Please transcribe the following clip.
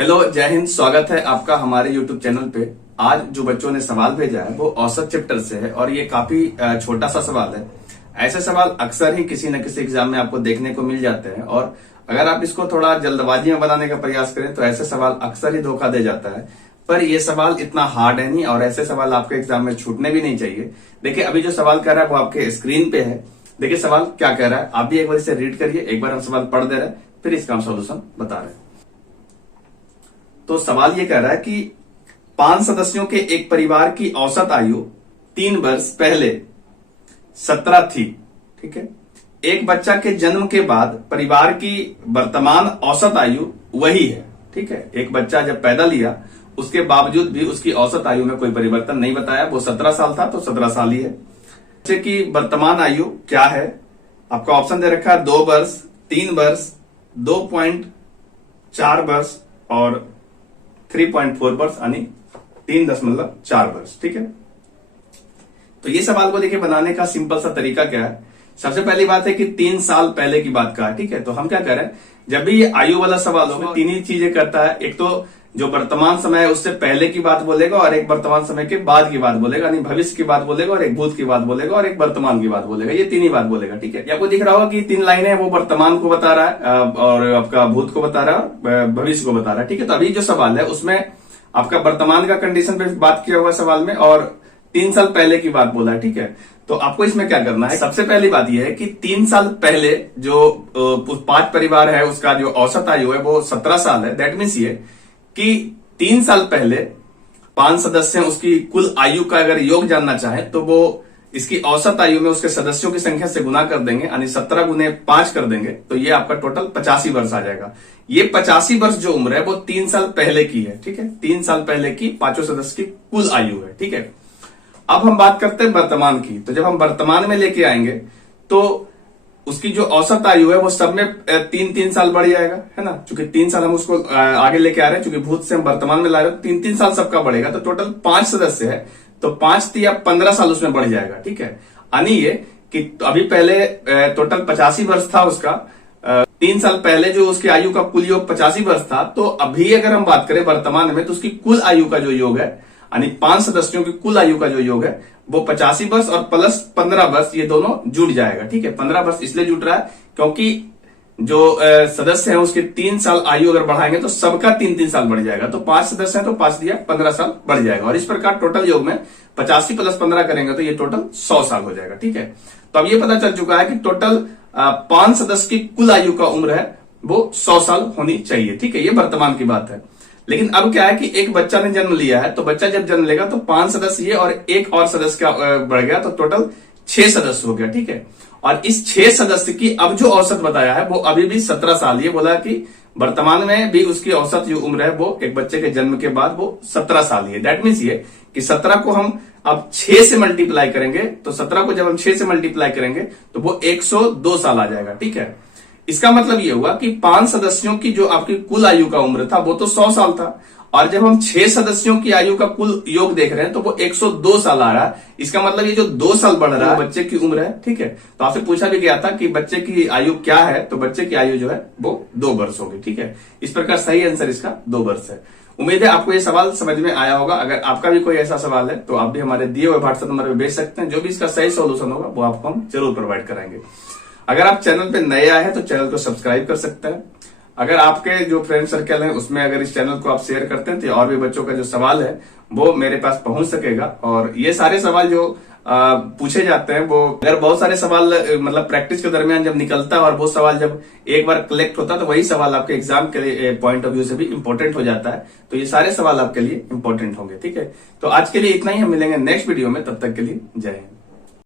Hello, जय हिंद। स्वागत है आपका हमारे YouTube चैनल पे। आज जो बच्चों ने सवाल भेजा है वो औसत चैप्टर से है और ये काफी छोटा सा सवाल है। ऐसे सवाल अक्सर ही किसी न किसी एग्जाम में आपको देखने को मिल जाते हैं और अगर आप इसको थोड़ा जल्दबाजी में बनाने का प्रयास करें तो ऐसे सवाल अक्सर ही धोखा दे जाता है। पर ये सवाल इतना हार्ड है नहीं और ऐसे सवाल आपके एग्जाम में छूटने भी नहीं चाहिए। देखिए, अभी जो सवाल कर रहा है वो आपके स्क्रीन पे है। देखिए सवाल क्या कह रहा है, आप भी एक बार इसे रीड करिए। एक बार हम सवाल पढ़ दे रहे हैं, फिर इसका हम सोल्यूशन बता रहे हैं। तो सवाल ये कह रहा है कि 5 सदस्यों के एक परिवार की औसत आयु 3 वर्ष पहले 17 थी। ठीक है, एक बच्चा के जन्म के बाद परिवार की वर्तमान औसत आयु वही है। ठीक है, एक बच्चा जब पैदा लिया उसके बावजूद भी उसकी औसत आयु में कोई परिवर्तन नहीं बताया। वो 17 साल था तो 17 साल ही है। बच्चे की वर्तमान आयु क्या है? आपका ऑप्शन दे रखा है 2 वर्ष, 3 वर्ष, 2.4 वर्ष और 3.4 वर्ष, यानी 3.4 वर्ष। ठीक है, तो ये सवाल को देखिए बनाने का सिंपल सा तरीका क्या है। सबसे पहली बात है कि 3 साल पहले की बात का है। ठीक है, तो हम क्या करें, जब भी ये आयु वाला सवाल होगा 3 ही चीजें करता है। एक तो जो वर्तमान समय है उससे पहले की बात बोलेगा और एक वर्तमान समय के बाद की बात बोलेगा, यानी भविष्य की बात बोलेगा और एक भूत की बात बोलेगा और एक वर्तमान की बात बोलेगा। ये 3 ही बात बोलेगा। ठीक है, आपको दिख रहा होगा कि 3 लाइनें, वो वर्तमान को बता रहा है और आपका भूत को बता रहा है, भविष्य को बता रहा है। ठीक है, तो अभी जो सवाल है उसमें आपका वर्तमान का कंडीशन पे बात किया हुआ सवाल में और 3 साल पहले की बात बोला है। ठीक है, तो आपको इसमें क्या करना है, सबसे पहली बात यह है कि 3 साल पहले जो 5 परिवार है उसका जो औसत आयु है वो 17 साल है। दैट मीन्स ये कि 3 साल पहले 5 सदस्य हैं, उसकी कुल आयु का अगर योग जानना चाहे तो वो इसकी औसत आयु में उसके सदस्यों की संख्या से गुना कर देंगे, यानी 17 गुने 5 कर देंगे तो ये आपका टोटल 85 वर्ष आ जाएगा। ये 85 वर्ष जो उम्र है वो 3 साल पहले की है। ठीक है, 3 साल पहले की 5 सदस्य की कुल आयु है। ठीक है, अब हम बात करते हैं वर्तमान की। तो जब हम वर्तमान में लेके आएंगे तो उसकी जो औसत आयु है वो सब में 3-3 साल बढ़ जाएगा, है ना। चूंकि 3 साल हम उसको आगे लेके आ रहे हैं, चूंकि भूत से हम वर्तमान में ला रहे हैं, 3-3 साल सबका बढ़ेगा। तो टोटल 5 सदस्य है तो 5 या 15 साल उसमें बढ़ जाएगा। ठीक है, यानी ये कि अभी पहले टोटल 85 वर्ष था उसका, 3 साल पहले जो उसकी आयु का कुल योग 85 वर्ष था, तो अभी अगर हम बात करें वर्तमान में तो उसकी कुल आयु का जो योग है, यानी 5 सदस्यों की कुल आयु का जो योग है वो 85 वर्ष और प्लस 15 वर्ष, ये दोनों जुड़ जाएगा। ठीक है, 15 वर्ष इसलिए जुड़ रहा है क्योंकि जो सदस्य हैं उसके 3 साल आयु अगर बढ़ाएंगे तो सबका 3-3 साल बढ़ जाएगा। तो 5 सदस्य हैं तो 5 दिया 15 साल बढ़ जाएगा और इस प्रकार टोटल योग में 85 प्लस 15 करेंगे तो ये टोटल 100 साल हो जाएगा। ठीक है, तो अब ये पता चल चुका है कि टोटल 5 सदस्य की कुल आयु का उम्र है वो 100 साल होनी चाहिए। ठीक है, ये वर्तमान की बात है। लेकिन अब क्या है कि एक बच्चा ने जन्म लिया है, तो बच्चा जब जन्म लेगा तो 5 सदस्य ये और एक और सदस्य का बढ़ गया तो टोटल 6 सदस्य हो गया। ठीक है, और इस 6 सदस्य की अब जो औसत बताया है वो अभी भी 17 साल। ये बोला कि वर्तमान में भी उसकी औसत जो उम्र है वो एक बच्चे के जन्म के बाद वो 17 साल ही है। दैट मीन्स ये कि 17 को हम अब 6 से मल्टीप्लाई करेंगे, तो 17 को जब हम 6 से मल्टीप्लाई करेंगे तो वो 102 साल आ जाएगा। ठीक है, इसका मतलब ये हुआ कि 5 सदस्यों की जो आपकी कुल आयु का उम्र था वो तो 100 साल था और जब हम 6 सदस्यों की आयु का कुल योग देख रहे हैं तो वो 102 साल आ रहा है। इसका मतलब ये जो 2 साल बढ़ रहा है बच्चे की उम्र है। ठीक है, तो आपसे पूछा भी गया था कि बच्चे की आयु क्या है, तो बच्चे की आयु जो है वो 2 वर्ष होगी। ठीक है, इस प्रकार सही आंसर इसका 2 वर्ष है। उम्मीद है आपको ये सवाल समझ में आया होगा। अगर आपका भी कोई ऐसा सवाल है तो आप भी हमारे दिए हुए व्हाट्सएप नंबर पर भेज सकते हैं। जो भी इसका सही सोल्यूशन होगा वो आपको हम जरूर प्रोवाइड कराएंगे। अगर आप चैनल पे नए आए हैं तो चैनल को सब्सक्राइब कर सकते हैं। अगर आपके जो फ्रेंड सर्कल है उसमें अगर इस चैनल को आप शेयर करते हैं तो और भी बच्चों का जो सवाल है वो मेरे पास पहुंच सकेगा। और ये सारे सवाल जो पूछे जाते हैं वो अगर बहुत सारे सवाल मतलब प्रैक्टिस के दरमियान जब निकलता है और वो सवाल जब एक बार कलेक्ट होता है तो वही सवाल आपके एग्जाम के पॉइंट ऑफ व्यू से भी इंपॉर्टेंट हो जाता है। तो ये सारे सवाल आपके लिए इंपॉर्टेंट होंगे। ठीक है, तो आज के लिए इतना ही। हम मिलेंगे नेक्स्ट वीडियो में, तब तक के लिए जय हिंद।